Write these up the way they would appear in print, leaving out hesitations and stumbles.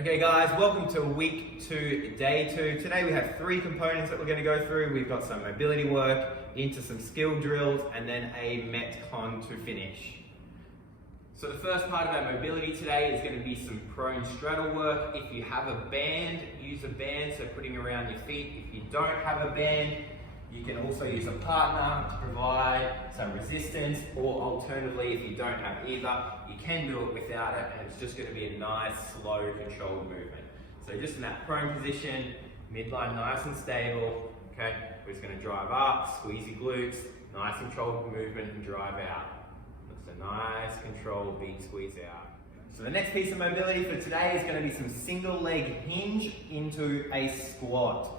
Okay guys, welcome to week 2, day 2. Today we have 3 components that we're going to go through. We've got some mobility work, into some skill drills, and then a Metcon to finish. So the first part of our mobility today is going to be some prone straddle work. If you have a band, use a band, so putting around your feet. If you don't have a band, you can also use a partner to provide some resistance, or alternatively, if you don't have either, you can do it without it, and it's just going to be a nice, slow, controlled movement. So just in that prone position, midline nice and stable, okay? We're just going to drive up, squeeze your glutes, nice controlled movement, and drive out. That's a nice, controlled, big squeeze out. So the next piece of mobility for today is going to be some single leg hinge into a squat.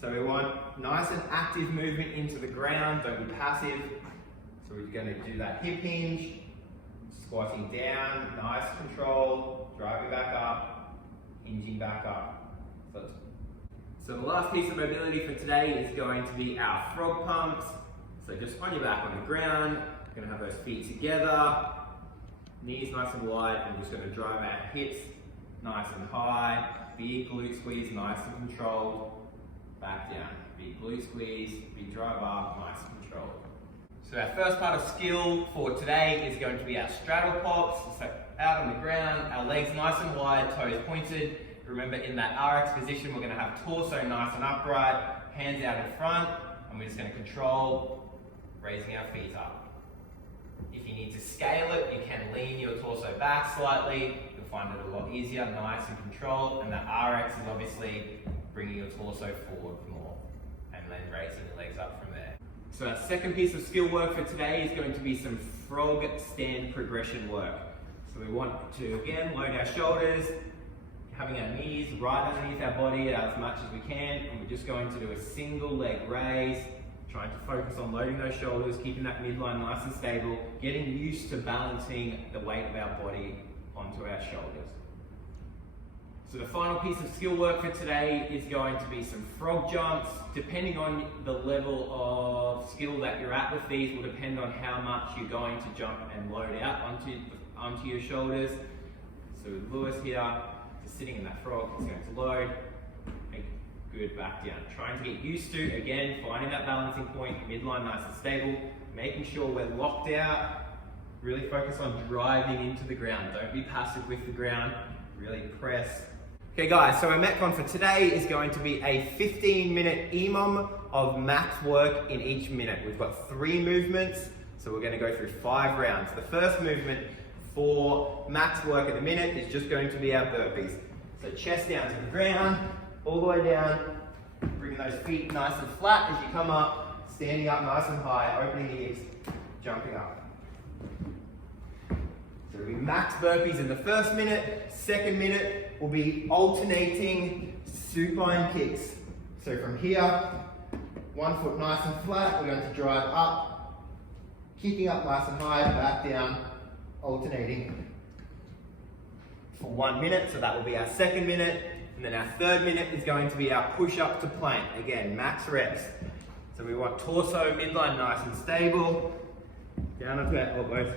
So we want nice and active movement into the ground, don't be passive. So we're going to do that hip hinge, squatting down, nice control, driving back up, hinging back up. So the last piece of mobility for today is going to be our frog pumps. So just on your back on the ground, we're going to have those feet together, knees nice and wide, and we're just going to drive our hips nice and high, big glute squeeze, nice and controlled. Back down, big glute squeeze, big drive up, nice and controlled. So our first part of skill for today is going to be our straddle pops. So out on the ground, our legs nice and wide, toes pointed. Remember, in that RX position, we're going to have torso nice and upright, hands out in front, and we're just going to control raising our feet up. If you need to scale it, you can lean your torso back slightly. You'll find it a lot easier, nice and controlled. And that RX is obviously bringing your torso forward more, and then raising the legs up from there. So our second piece of skill work for today is going to be some frog stand progression work. So we want to, again, load our shoulders, having our knees right underneath our body as much as we can, and we're just going to do a single leg raise, trying to focus on loading those shoulders, keeping that midline nice and stable, getting used to balancing the weight of our body onto our shoulders. So the final piece of skill work for today is going to be some frog jumps. Depending on the level of skill that you're at with these will depend on how much you're going to jump and load out onto your shoulders. So with Lewis here, just sitting in that frog, he's going to load, and good back down. Trying to get used to, again, finding that balancing point, midline nice and stable, making sure we're locked out, really focus on driving into the ground. Don't be passive with the ground, really press. Okay guys, so our Metcon for today is going to be a 15-minute EMOM of max work in each minute. We've got 3 movements, so we're going to go through 5 rounds. The first movement for max work in a minute is just going to be our burpees. So chest down to the ground, all the way down, bringing those feet nice and flat as you come up, standing up nice and high, opening the hips, jumping up. So we max burpees in the first minute. Second minute will be alternating supine kicks. So from here, 1 foot nice and flat, we're going to drive up, kicking up nice and high, back down, alternating for 1 minute. So that will be our second minute. And then our third minute is going to be our push up to plank. Again, max reps. So we want torso, midline nice and stable, down onto our elbows.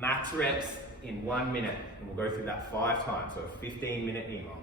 Max reps in 1 minute, and we'll go through that 5 times, so a 15-minute EMOM.